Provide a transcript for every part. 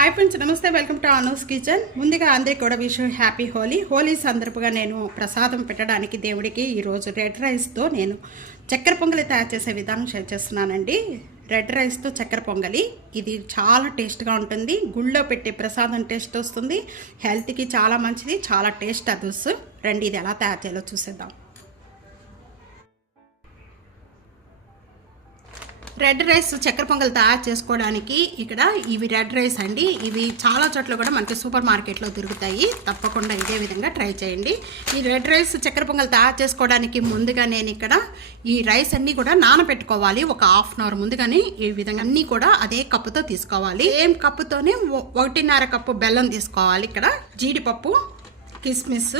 Hi friends, నమస్తే. Welcome to Anu's kitchen. ముందుగా అందరికీ కూడా విష్ హ్యాపీ హోలీ. హోలీ సందర్భంగా నేను ప్రసాదం పెట్టడానికి దేవుడికి ఈరోజు రెడ్ రైస్తో నేను చక్కెర పొంగలి తయారు చేసే విధానం షేర్ చేస్తున్నానండి. రెడ్ రైస్తో చక్కెర పొంగలి ఇది చాలా టేస్ట్గా ఉంటుంది. గుళ్ళో పెట్టే ప్రసాదం టేస్ట్ వస్తుంది. హెల్త్కి చాలా మంచిది, చాలా టేస్ట్ అదుస్. రండి, ఇది ఎలా తయారు చేయాలో చూసేద్దాం. రెడ్ రైస్ చక్కెర పొంగల్ తయారు చేసుకోవడానికి ఇక్కడ ఇవి రెడ్ రైస్ అండి. ఇవి చాలా చోట్ల కూడా మనకి సూపర్ మార్కెట్లో దొరుకుతాయి. తప్పకుండా ఇదే విధంగా ట్రై చేయండి. ఈ రెడ్ రైస్ చక్కెర పొంగల్ తయారు చేసుకోవడానికి ముందుగా నేను ఇక్కడ ఈ రైస్ అన్నీ కూడా నానబెట్టుకోవాలి. ఒక హాఫ్ అన్ అవర్ ముందుగానే ఈ విధంగా అన్నీ కూడా అదే కప్పుతో తీసుకోవాలి. సేమ్ కప్పుతోనే 1.5 కప్పు బెల్లం తీసుకోవాలి. ఇక్కడ జీడిపప్పు, కిస్మిస్,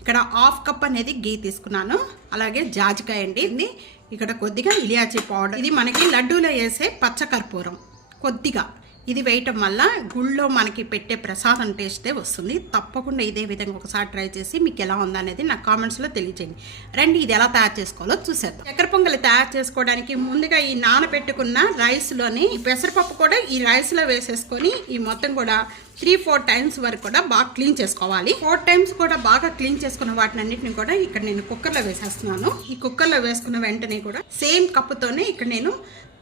ఇక్కడ హాఫ్ కప్ అనేది గీ తీసుకున్నాను. అలాగే జాజికాయ అండి. ఇక్కడ కొద్దిగా ఇలియాచీ పౌడర్, ఇది మనకి లడ్డూలో వేసే పచ్చకర్పూరం కొద్దిగా, ఇది వేయటం వల్ల గుళ్ళో మనకి పెట్టే ప్రసాదం టేస్టే వస్తుంది. తప్పకుండా ఇదే విధంగా ఒకసారి ట్రై చేసి మీకు ఎలా ఉందనేది నా కామెంట్స్లో తెలియజేయండి. రండి, ఇది ఎలా తయారు చేసుకోవాలో చూసేద్దాం. చక్కెర పొంగలి తయారు చేసుకోవడానికి ముందుగా ఈ నానబెట్టుకున్న రైస్లోని పెసరపప్పు కూడా ఈ రైస్లో వేసేసుకొని ఈ మొత్తం కూడా 3-4 టైమ్స్ వరకు కూడా బాగా క్లీన్ చేసుకోవాలి. 4 టైమ్స్ కూడా బాగా క్లీన్ చేసుకున్న వాటిని అన్నింటిని కూడా ఇక్కడ నేను కుక్కర్లో వేసేస్తున్నాను. ఈ కుక్కర్లో వేసుకున్న వెంటనే కూడా సేమ్ కప్పుతోనే ఇక్కడ నేను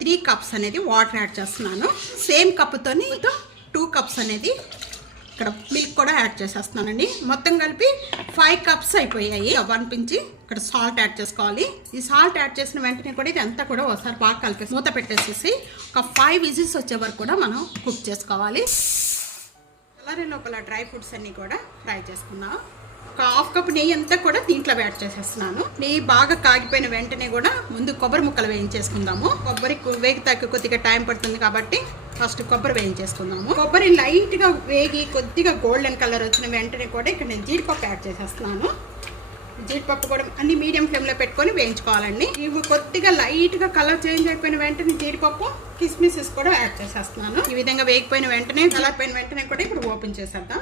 3 కప్స్ అనేది వాటర్ యాడ్ చేస్తున్నాను. సేమ్ కప్పుతోని 2 కప్స్ అనేది ఇక్కడ మిల్క్ కూడా యాడ్ చేసేస్తున్నానండి. మొత్తం కలిపి 5 కప్స్ అయిపోయాయి. 1 పించి ఇక్కడ సాల్ట్ యాడ్ చేసుకోవాలి. ఈ సాల్ట్ యాడ్ చేసిన వెంటనే కూడా ఇది అంతా కూడా ఒకసారి బాగా కలిపి మూత పెట్టేసేసి ఒక 5 విజిల్స్ వచ్చే వరకు కూడా మనం కుక్ చేసుకోవాలి. అలాగే లోపల డ్రై ఫ్రూట్స్ అన్నీ కూడా ఫ్రై చేసుకున్నాం. ఒక హాఫ్ కప్ నెయ్యి అంతా కూడా దీంట్లో యాడ్ చేసేస్తున్నాను. నెయ్యి బాగా కాగిపోయిన వెంటనే కూడా ముందు కొబ్బరి ముక్కలు వేయించేసుకుందాము. కొబ్బరి వేగితాకి కొద్దిగా టైం పడుతుంది కాబట్టి ఫస్ట్ కొబ్బరి వేయించేసుకుందాము. కొబ్బరి లైట్గా వేగి కొద్దిగా గోల్డెన్ కలర్ వచ్చిన వెంటనే కూడా ఇక్కడ నేను జీడిపప్పు యాడ్ చేసేస్తున్నాను. జీడిపప్పు కూడా అన్ని మీడియం ఫ్లేమ్లో పెట్టుకొని వేయించుకోవాలండి. ఇవి కొద్దిగా లైట్గా కలర్ చేంజ్ అయిపోయిన వెంటనే జీడిపప్పు, కిస్మిసెస్ కూడా యాడ్ చేసేస్తున్నాను. ఈ విధంగా వేగిపోయిన వెంటనే కలర్ పోయిన వెంటనే కూడా ఇప్పుడు ఓపెన్ చేసేద్దాం.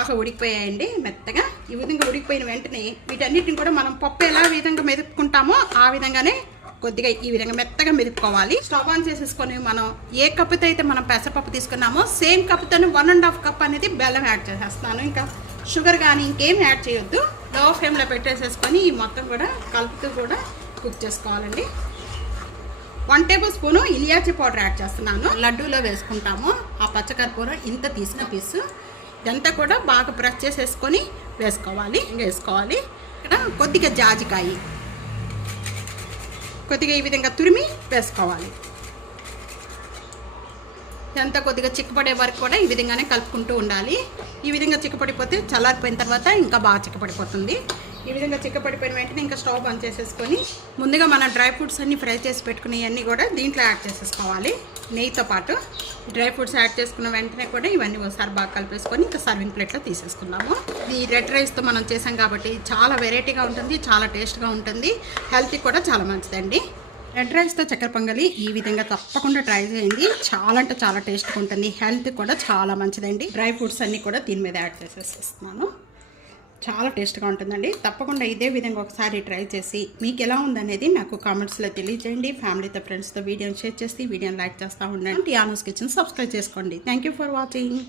అసలు ఉడికిపోయాయండి మెత్తగా. ఈ విధంగా ఉడికిపోయిన వెంటనే వీటన్నిటిని కూడా మనం పప్పు ఎలా విధంగా మెదుపుకుంటామో ఆ విధంగానే కొద్దిగా ఈ విధంగా మెత్తగా మెదుపుకోవాలి. స్టవ్ ఆన్ చేసేసుకొని మనం ఏ కప్పుతో అయితే మనం పెసరపప్పు తీసుకున్నామో సేమ్ కప్పుతోనే 1.5 కప్ అనేది బెల్లం యాడ్ చేసేస్తున్నాను. ఇంకా షుగర్ కానీ ఇంకేం యాడ్ చేయొద్దు. లో ఫ్లేమ్లో పెట్టేసేసుకొని ఈ మొత్తం కూడా కలుపుతూ కూడా కుక్ చేసుకోవాలండి. 1 టేబుల్ స్పూను ఇలియాచీ పౌడర్ యాడ్ చేస్తున్నాను. లడ్డూలో వేసుకుంటాము ఆ పచ్చకర్పూరం ఇంత తీసిన పీసు, ఇదంతా కూడా బాగా ప్రెస్ చేసేసుకొని వేసుకోవాలి. ఇక్కడ కొద్దిగా జాజికాయ కొద్దిగా ఈ విధంగా తురిమి వేసుకోవాలి. ఇదంతా కొద్దిగా చిక్కపడే వరకు కూడా ఈ విధంగానే కలుపుకుంటూ ఉండాలి. ఈ విధంగా చిక్కపడిపోతే చల్లారిపోయిన తర్వాత ఇంకా బాగా చిక్కపడిపోతుంది. ఈ విధంగా చిక్కపడిపోయిన వెంటనే ఇంకా స్టవ్ ఆన్ చేసేసుకొని ముందుగా మన డ్రై ఫ్రూట్స్ అన్నీ ఫ్రై చేసి పెట్టుకునేవన్నీ కూడా దీంట్లో యాడ్ చేసేసుకోవాలి. నెయ్యితో పాటు డ్రై ఫ్రూట్స్ యాడ్ చేసుకున్న వెంటనే కూడా ఇవన్నీ ఒకసారి బాగా కలిపేసుకొని ఇంకా సర్వింగ్ ప్లేట్లో తీసేసుకున్నాము. ఈ రెడ్ రైస్తో మనం చేసాం కాబట్టి చాలా వెరైటీగా ఉంటుంది, చాలా టేస్ట్గా ఉంటుంది. హెల్త్కి కూడా చాలా మంచిదండి. రెడ్ రైస్తో చక్కెర పొంగలి ఈ విధంగా తప్పకుండా ట్రై చేయండి. చాలా అంటే చాలా టేస్ట్గా ఉంటుంది. హెల్త్ కూడా చాలా మంచిదండి. డ్రై ఫ్రూట్స్ అన్నీ కూడా దీని మీద యాడ్ చేసేస్తున్నాను. చాలా టేస్ట్గా ఉంటుందండి. తప్పకుండా ఇదే విధంగా ఒకసారి ట్రై చేసి మీకు ఎలా ఉందనేది నాకు కామెంట్స్లో తెలియజేయండి. ఫ్యామిలీతో, ఫ్రెండ్స్తో వీడియోని షేర్ చేసి వీడియోని లైక్ చేస్తూ ఉండండి. అనూస్ కిచెన్ సబ్స్క్రైబ్ చేసుకోండి. Thank you for watching.